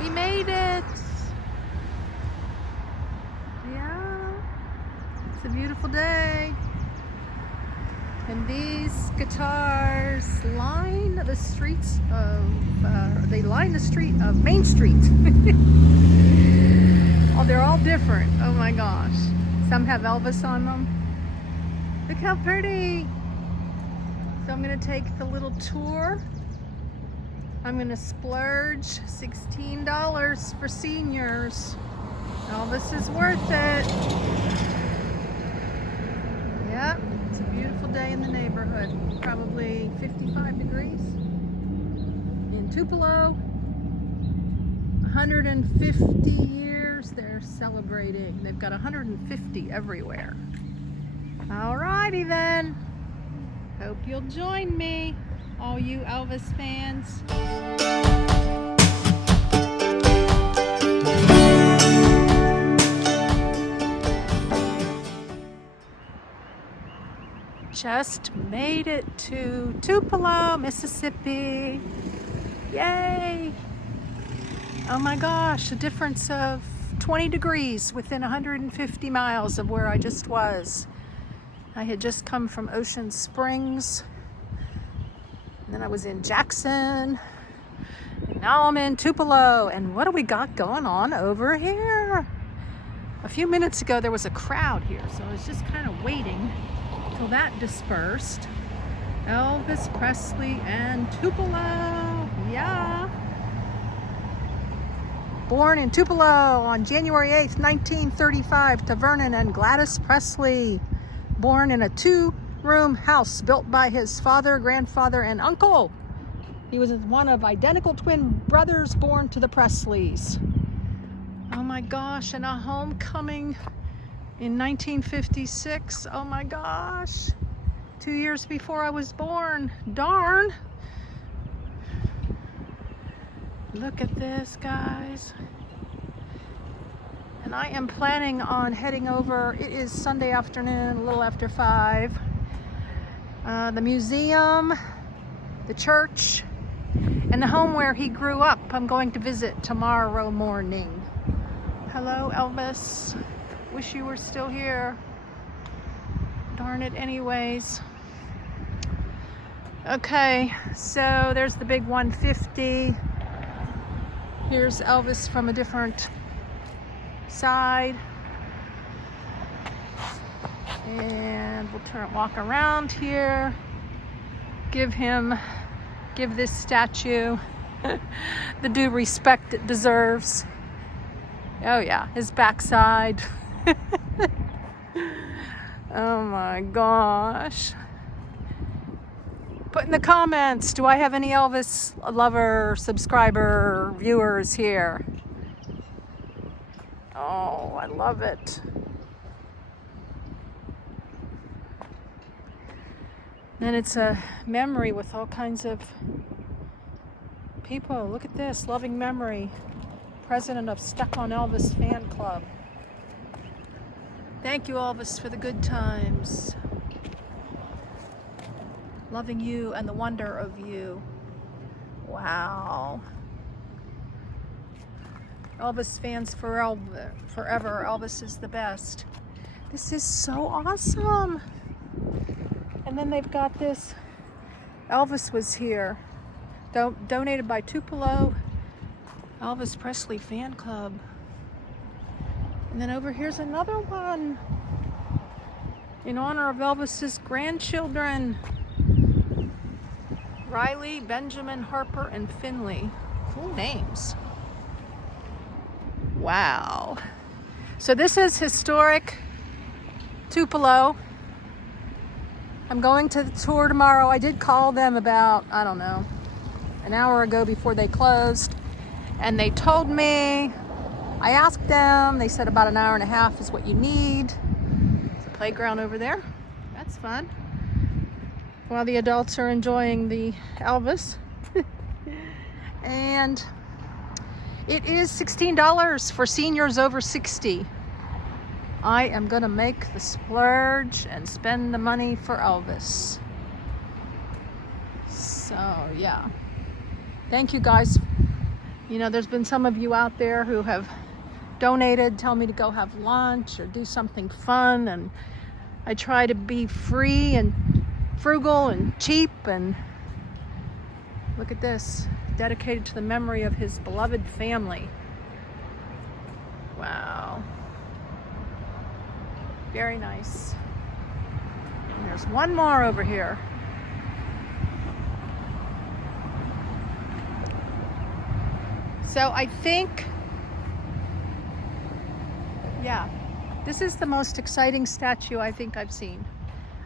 We made it. Yeah, it's a beautiful day. And these guitars line the streets of, they line the street of Main Street. Oh, they're all different. Oh my gosh. Some have Elvis on them. Look how pretty. So I'm gonna take the little tour. I'm gonna splurge $16 for seniors. Elvis is worth it. Yep, it's a beautiful day in the neighborhood. Probably 55 degrees. In Tupelo, 150 years they're celebrating. They've got 150 everywhere. Alrighty then. Hope you'll join me, all you Elvis fans. Just made it to Tupelo, Mississippi. Yay! Oh my gosh, a difference of 20 degrees within 150 miles of where I just was. I had just come from Ocean Springs, and then I was in Jackson, and now I'm in Tupelo. And what do we got going on over here? A few minutes ago there was a crowd here, so I was just kind of waiting till that dispersed. Elvis Presley and Tupelo, yeah. Born in Tupelo on January 8th, 1935 to Vernon and Gladys Presley. Born in a 2-room house built by his father, grandfather, and uncle. He was one of identical twin brothers born to the Presleys. Oh my gosh, and a homecoming in 1956. Oh my gosh. 2 years before I was born. Darn. Look at this, guys. And I am planning on heading over. It is Sunday afternoon, a little after 5. The museum, the church, and the home where he grew up, I'm going to visit tomorrow morning. Hello, Elvis. Wish you were still here. Darn it anyways. Okay, so there's the big 150. Here's Elvis from a different side. And we'll walk around here. Give this statue the due respect it deserves. Oh yeah, his backside. Oh my gosh. Put in the comments, do I have any Elvis lover, subscriber, viewers here? Oh, I love it. And it's a memory with all kinds of people. Look at this, loving memory. President of Stuck on Elvis fan club. Thank you, Elvis, for the good times. Loving you and the wonder of you. Wow. Elvis fans forever. Elvis is the best. This is so awesome. And then they've got this. Elvis was here. Donated by Tupelo Elvis Presley fan club. And then over here's another one in honor of Elvis's grandchildren, Riley, Benjamin, Harper, and Finley. Cool names. Wow. So this is historic Tupelo. I'm going to the tour tomorrow. I did call them about, I don't know, an hour ago before they closed. And they told me, I asked them, they said about an hour and a half is what you need. There's a playground over there. That's fun. While the adults are enjoying the Elvis. And it is $16 for seniors over 60. I am gonna make the splurge and spend the money for Elvis. So yeah, thank you guys You know, there's been some of you out there who have donated, tell me to go have lunch or do something fun, and I try to be free and frugal and cheap. And look at this, dedicated to the memory of his beloved family. Wow. Very nice. And there's one more over here. So I think, yeah, this is the most exciting statue I think I've seen.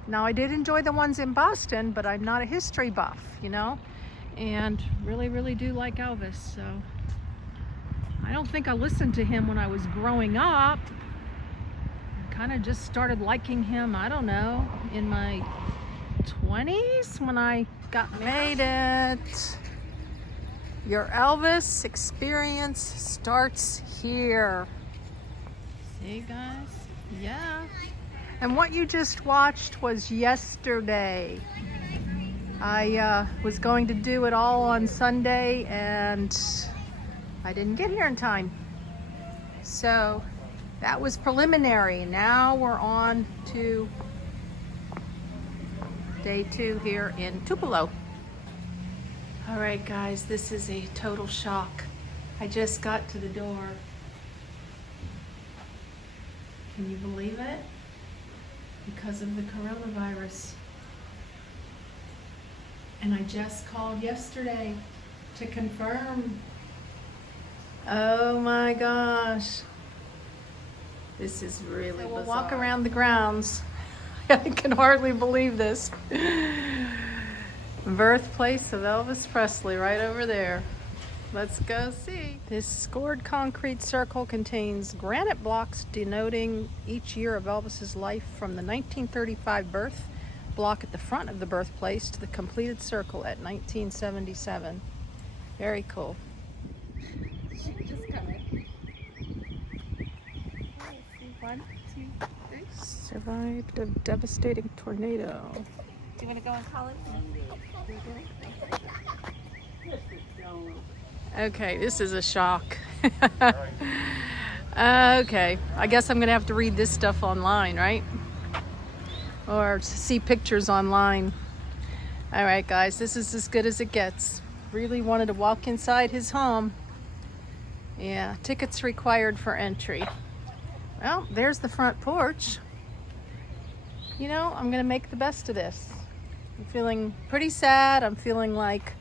Now, I did enjoy the ones in Boston, but I'm not a history buff, you know, and really, really do like Elvis. So I don't think I listened to him when I was growing up. I kind of just started liking him, I don't know, in my 20s when I made it. Your Elvis experience starts here. See, guys? Yeah. And what you just watched was yesterday. I was going to do it all on Sunday, and I didn't get here in time. So that was preliminary. Now we're on to day 2 here in Tupelo. All right, guys, this is a total shock. I just got to the door. Can you believe it? Because of the coronavirus. And I just called yesterday to confirm. Oh my gosh. This is really bizarre. We'll walk around the grounds. I can hardly believe this. Birthplace of Elvis Presley right over there. Let's go see. This scored concrete circle contains granite blocks denoting each year of Elvis's life from the 1935 birth block at the front of the birthplace to the completed circle at 1977. Very cool. Just coming. 1, 2, 3. Survived a devastating tornado. Do you want to go in college? Okay, this is a shock. Okay, I guess I'm gonna have to read this stuff online, right? Or see pictures online. All right, guys, this is as good as it gets. Really wanted to walk inside his home. Yeah, tickets required for entry. Well, there's the front porch. You know, I'm gonna make the best of this. I'm feeling pretty sad. I'm feeling like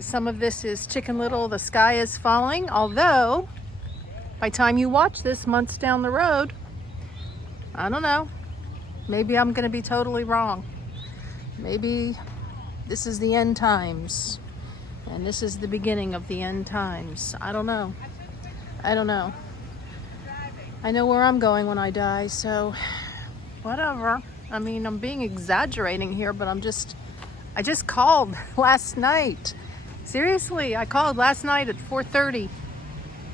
some of this is Chicken Little, the sky is falling. Although, by the time you watch this months down the road, I don't know. Maybe I'm gonna be totally wrong. Maybe this is the end times. And this is the beginning of the end times. I don't know. I don't know. I know where I'm going when I die, so whatever. I mean, I'm being exaggerating here, but I just called last night. Seriously, I called last night at 4:30,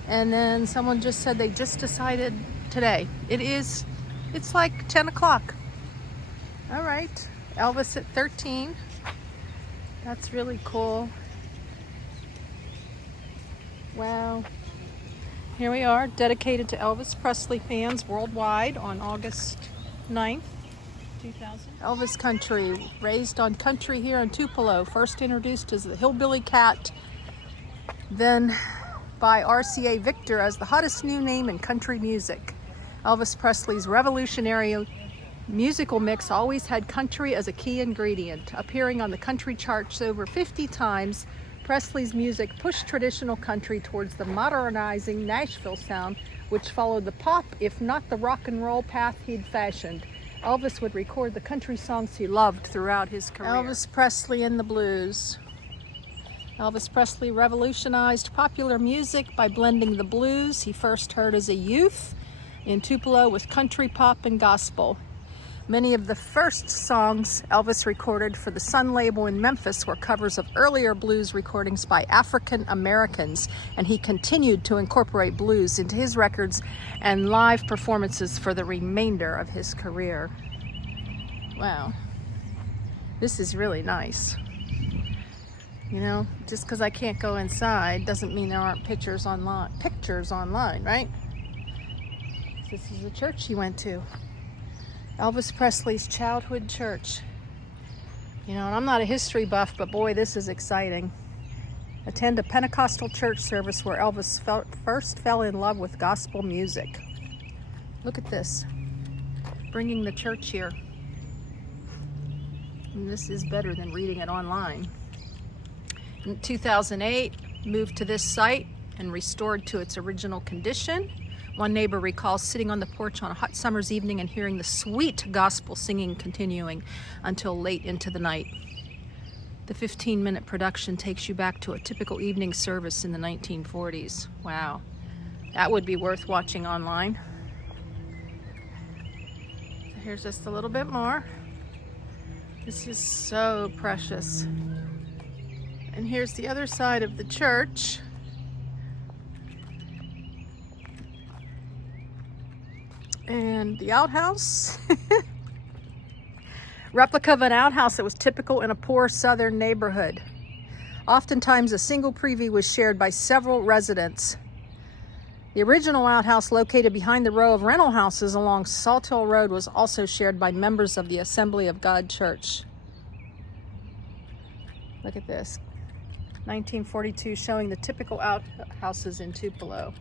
and then someone just said they just decided today. It's like 10 o'clock. All right, Elvis at 13. That's really cool. Wow. Here we are, dedicated to Elvis Presley fans worldwide on August 9th. 2000. Elvis Country, raised on country here in Tupelo, first introduced as the Hillbilly Cat, then by RCA Victor as the hottest new name in country music. Elvis Presley's revolutionary musical mix always had country as a key ingredient. Appearing on the country charts over 50 times, Presley's music pushed traditional country towards the modernizing Nashville sound, which followed the pop, if not the rock and roll path he'd fashioned. Elvis would record the country songs he loved throughout his career. Elvis Presley and the blues. Elvis Presley revolutionized popular music by blending the blues he first heard as a youth in Tupelo with country pop and gospel. Many of the first songs Elvis recorded for the Sun label in Memphis were covers of earlier blues recordings by African Americans, and he continued to incorporate blues into his records and live performances for the remainder of his career. Wow, this is really nice. You know, just because I can't go inside doesn't mean there aren't pictures online, right? This is the church he went to. Elvis Presley's childhood church. You know, and I'm not a history buff, but boy, this is exciting. Attend a Pentecostal church service where Elvis first fell in love with gospel music. Look at this. Bringing the church here. And this is better than reading it online. In 2008, moved to this site and restored to its original condition. One neighbor recalls sitting on the porch on a hot summer's evening and hearing the sweet gospel singing continuing until late into the night. The 15-minute production takes you back to a typical evening service in the 1940s. Wow, that would be worth watching online. So here's just a little bit more. This is so precious. And here's the other side of the church. And the outhouse. Replica of an outhouse that was typical in a poor southern neighborhood. Oftentimes a single privy was shared by several residents. The original outhouse, located behind the row of rental houses along Salt Hill Road, was also shared by members of the Assembly of God Church. Look at this. 1942, showing the typical outhouses in Tupelo.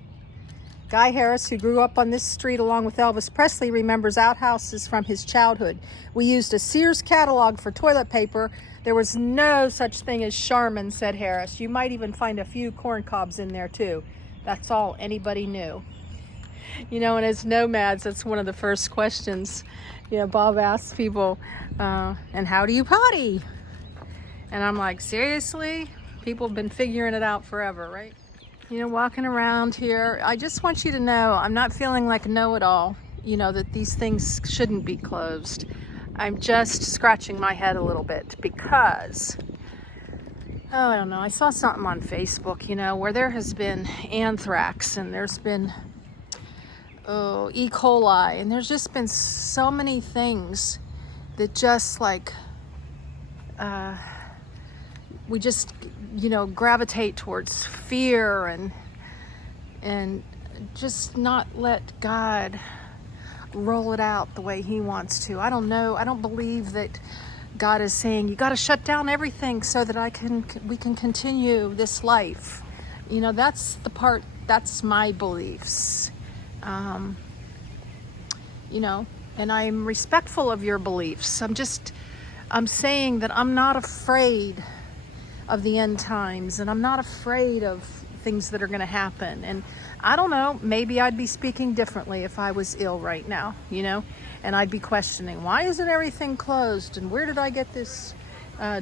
Guy Harris, who grew up on this street along with Elvis Presley, remembers outhouses from his childhood. We used a Sears catalog for toilet paper. There was no such thing as Charmin, said Harris. You might even find a few corn cobs in there too. That's all anybody knew. You know, and as nomads, that's one of the first questions, you know, Bob asks people, and how do you potty? And I'm like, seriously? People have been figuring it out forever, right? You know, walking around here, I just want you to know I'm not feeling like a know-it-all, you know, that these things shouldn't be closed. I'm just scratching my head a little bit because, oh, I don't know, I saw something on Facebook, you know, where there has been anthrax and there's been E. coli, and there's just been so many things that just like, we just, you know, gravitate towards fear and just not let God roll it out the way he wants to. I don't know. I don't believe that God is saying you got to shut down everything so that we can continue this life. You know, that's the part, that's my beliefs. You know, and I'm respectful of your beliefs. I'm saying that I'm not afraid of the end times, and I'm not afraid of things that are going to happen. And I don't know, maybe I'd be speaking differently if I was ill right now, you know, and I'd be questioning, why isn't everything closed, and where did I get this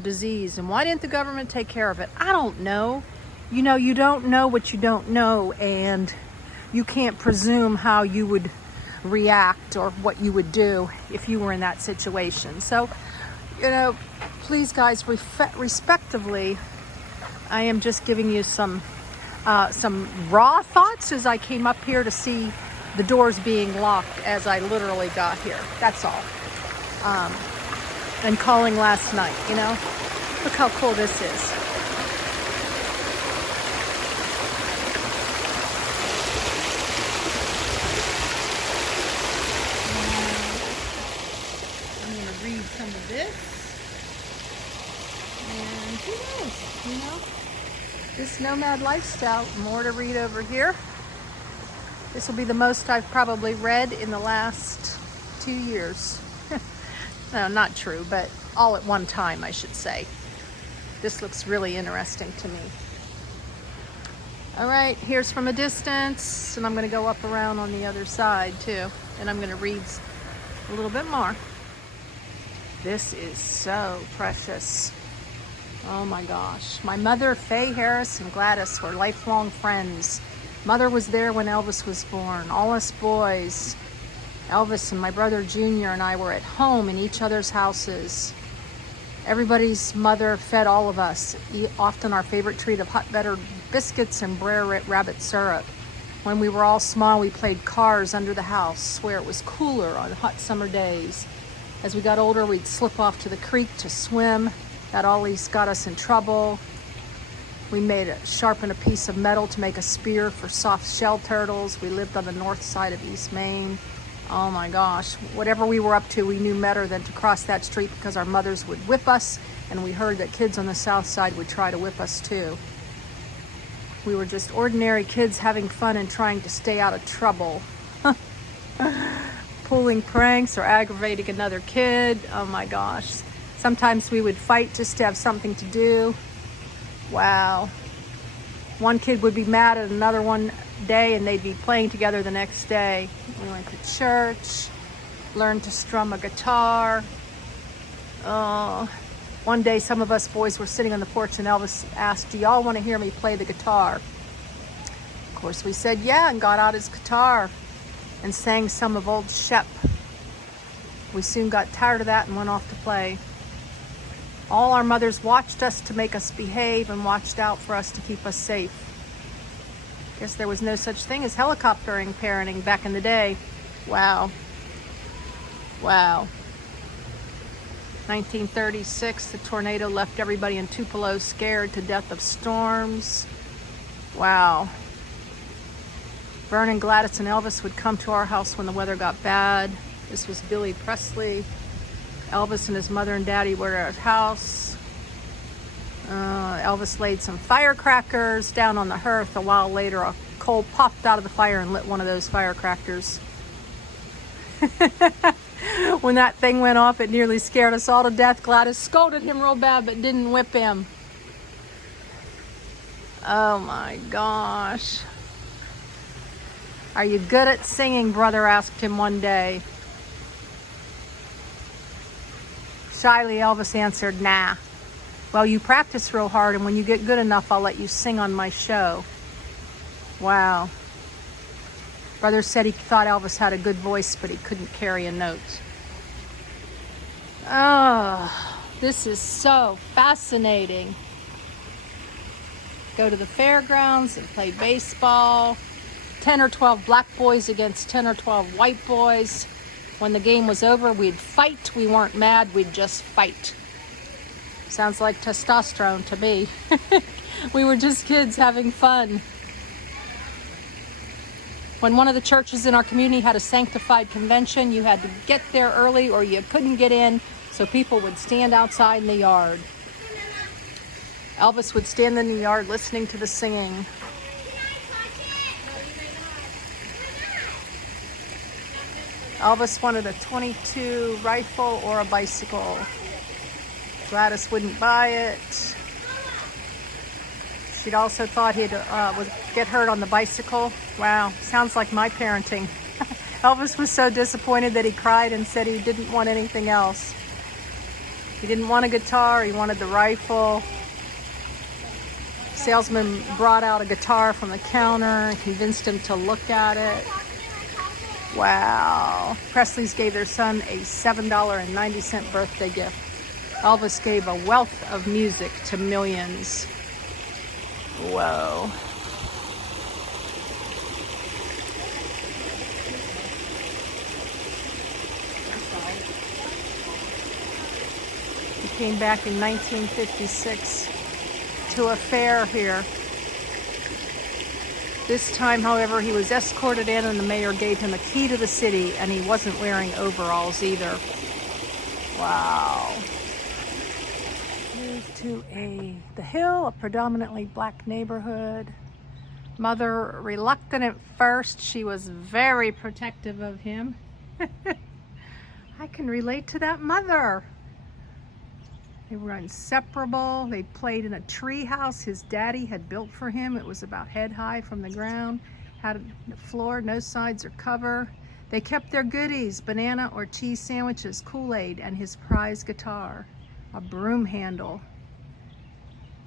disease, and why didn't the government take care of it? I don't know. You know, you don't know what you don't know, and you can't presume how you would react or what you would do if you were in that situation. So, you know, please, guys, respectively, I am just giving you some raw thoughts as I came up here to see the doors being locked as I literally got here. That's all. And calling last night, you know. Look how cool this is. I'm going to read some of this. And who knows, you know, this nomad lifestyle, more to read over here. This will be the most I've probably read in the last 2 years. No, not true, but all at one time, I should say. This looks really interesting to me. All right, here's from a distance, and I'm going to go up around on the other side too, and I'm going to read a little bit more. This is so precious. Oh my gosh. My mother, Faye Harris, and Gladys were lifelong friends. Mother was there when Elvis was born. All us boys, Elvis and my brother Junior and I, were at home in each other's houses. Everybody's mother fed all of us, often our favorite treat of hot buttered biscuits and Brer Rabbit syrup. When we were all small, we played cars under the house where it was cooler on hot summer days. As we got older, we'd slip off to the creek to swim. That always got us in trouble. We sharpened a piece of metal to make a spear for soft shell turtles. We lived on the north side of East Maine. Oh my gosh, whatever we were up to, we knew better than to cross that street because our mothers would whip us, and we heard that kids on the south side would try to whip us too. We were just ordinary kids having fun and trying to stay out of trouble. Pulling pranks or aggravating another kid. Oh my gosh. Sometimes we would fight just to have something to do. Wow. One kid would be mad at another one day and they'd be playing together the next day. We went to church, learned to strum a guitar. One day some of us boys were sitting on the porch and Elvis asked, "Do y'all want to hear me play the guitar?" Of course we said yeah, and got out his guitar and sang some of old Shep. We soon got tired of that and went off to play. All our mothers watched us to make us behave and watched out for us to keep us safe. Guess there was no such thing as helicoptering parenting back in the day. Wow. Wow. 1936, the tornado left everybody in Tupelo scared to death of storms. Wow. Vern and Gladys and Elvis would come to our house when the weather got bad. This was Billy Presley. Elvis and his mother and daddy were at our house. Elvis laid some firecrackers down on the hearth. A while later, a coal popped out of the fire and lit one of those firecrackers. When that thing went off, it nearly scared us all to death. Gladys scolded him real bad, but didn't whip him. Oh my gosh. "Are you good at singing, brother?" asked him one day. Shyly, Elvis answered, "Nah." "Well, you practice real hard, and when you get good enough, I'll let you sing on my show." Wow. Brother said he thought Elvis had a good voice, but he couldn't carry a note. Oh, this is so fascinating. Go to the fairgrounds and play baseball. 10 or 12 black boys against 10 or 12 white boys. When the game was over, we'd fight. We weren't mad, we'd just fight. Sounds like testosterone to me. We were just kids having fun. When one of the churches in our community had a sanctified convention, you had to get there early or you couldn't get in, so people would stand outside in the yard. Elvis would stand in the yard listening to the singing. Elvis wanted a .22 rifle or a bicycle. Gladys wouldn't buy it. She'd also thought he'd would get hurt on the bicycle. Wow, sounds like my parenting. Elvis was so disappointed that he cried and said he didn't want anything else. He didn't want a guitar, he wanted the rifle. Salesman brought out a guitar from the counter and convinced him to look at it. Wow. Presleys gave their son a $7.90 birthday gift. Elvis gave a wealth of music to millions. Whoa. He came back in 1956 to a fair here. This time, however, he was escorted in and the mayor gave him a key to the city, and he wasn't wearing overalls either. Wow. Moved to the Hill, a predominantly black neighborhood. Mother reluctant at first. She was very protective of him. I can relate to that mother. They were inseparable. They played in a tree house his daddy had built for him. It was about head high from the ground. Had a floor, no sides or cover. They kept their goodies, banana or cheese sandwiches, Kool-Aid, and his prize guitar, a broom handle.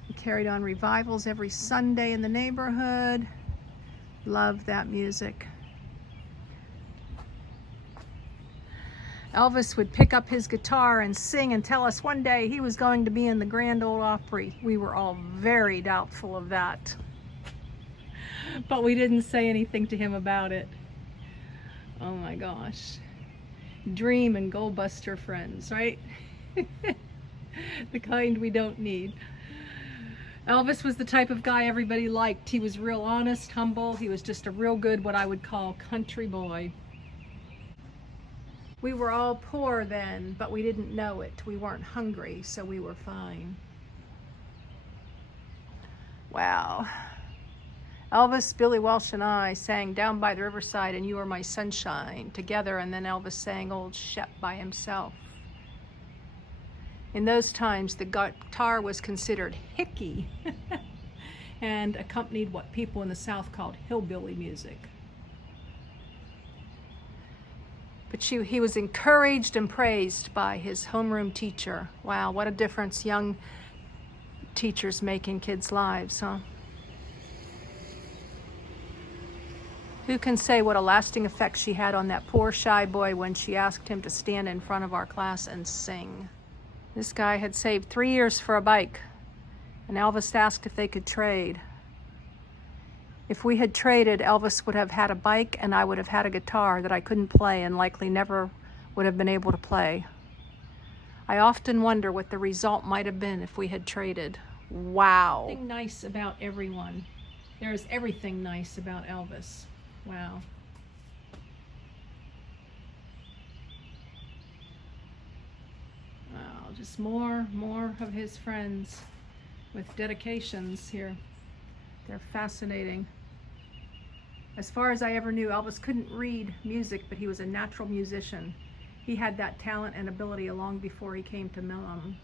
He carried on revivals every Sunday in the neighborhood. Loved that music. Elvis would pick up his guitar and sing and tell us one day he was going to be in the Grand Ole Opry. We were all very doubtful of that. But we didn't say anything to him about it. Oh my gosh. Dream and goal-buster friends, right? The kind we don't need. Elvis was the type of guy everybody liked. He was real honest, humble. He was just a real good, what I would call, country boy. We were all poor then, but we didn't know it. We weren't hungry, so we were fine. Wow. Elvis, Billy Walsh, and I sang Down by the Riverside and You Are My Sunshine together, and then Elvis sang Old Shep by himself. In those times, the guitar was considered hicky and accompanied what people in the South called hillbilly music. But he was encouraged and praised by his homeroom teacher. Wow, what a difference young teachers make in kids' lives, huh? Who can say what a lasting effect she had on that poor shy boy when she asked him to stand in front of our class and sing? This guy had saved 3 years for a bike, and Elvis asked if they could trade. If we had traded, Elvis would have had a bike and I would have had a guitar that I couldn't play and likely never would have been able to play. I often wonder what the result might have been if we had traded. Wow. Everything nice about everyone. There is everything nice about Elvis. Wow. Wow, just more of his friends with dedications here. They're fascinating. As far as I ever knew, Elvis couldn't read music, but he was a natural musician. He had that talent and ability long before he came to know him.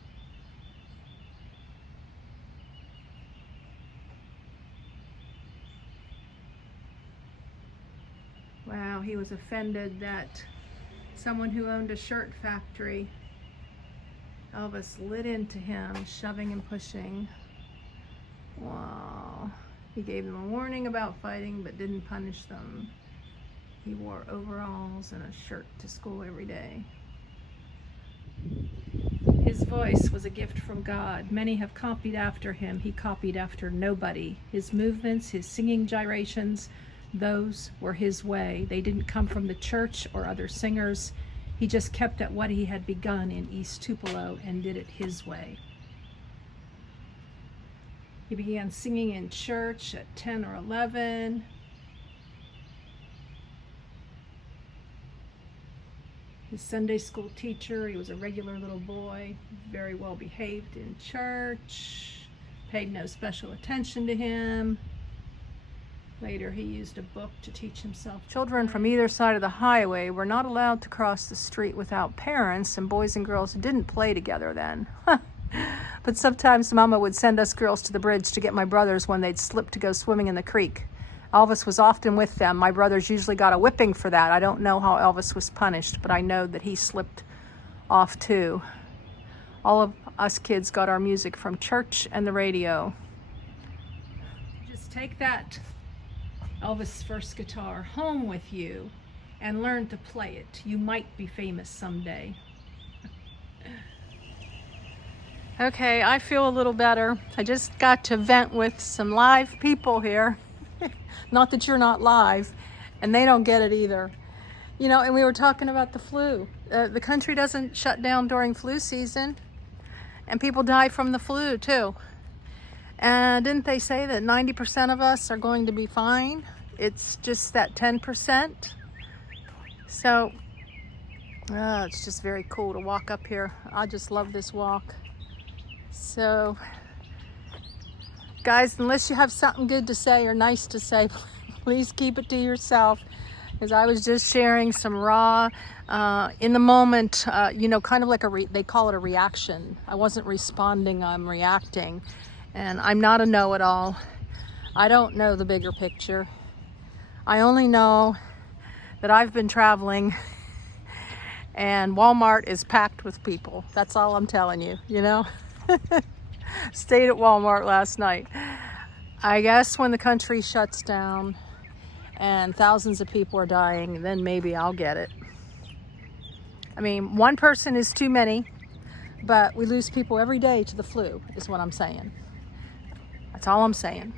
Wow, he was offended that someone who owned a shirt factory, Elvis lit into him, shoving and pushing. Wow. He gave them a warning about fighting, but didn't punish them. He wore overalls and a shirt to school every day. His voice was a gift from God. Many have copied after him. He copied after nobody. His movements, his singing gyrations, those were his way. They didn't come from the church or other singers. He just kept at what he had begun in East Tupelo and did it his way. He began singing in church at 10 or 11. His Sunday school teacher, he was a regular little boy, very well behaved in church, paid no special attention to him. Later, he used a book to teach himself. Children from either side of the highway were not allowed to cross the street without parents, and boys and girls didn't play together then. But sometimes Mama would send us girls to the bridge to get my brothers when they'd slip to go swimming in the creek. Elvis was often with them. My brothers usually got a whipping for that. I don't know how Elvis was punished, but I know that he slipped off too. All of us kids got our music from church and the radio. Just take that Elvis' first guitar home with you and learn to play it. You might be famous someday. Okay, I feel a little better. I just got to vent with some live people here. Not that you're not live, and they don't get it either. You know, and we were talking about the flu. The country doesn't shut down during flu season, and people die from the flu too. And didn't they say that 90% of us are going to be fine? It's just that 10%. So, it's just very cool to walk up here. I just love this walk. So, guys, unless you have something good to say or nice to say, please keep it to yourself. Because I was just sharing some raw, in the moment, you know, kind of like they call it a reaction. I wasn't responding, I'm reacting. And I'm not a know-it-all. I don't know the bigger picture. I only know that I've been traveling and Walmart is packed with people. That's all I'm telling you, you know? Stayed at Walmart last night. I guess when the country shuts down and thousands of people are dying, then maybe I'll get it. I mean, one person is too many, but we lose people every day to the flu, is what I'm saying. That's all I'm saying.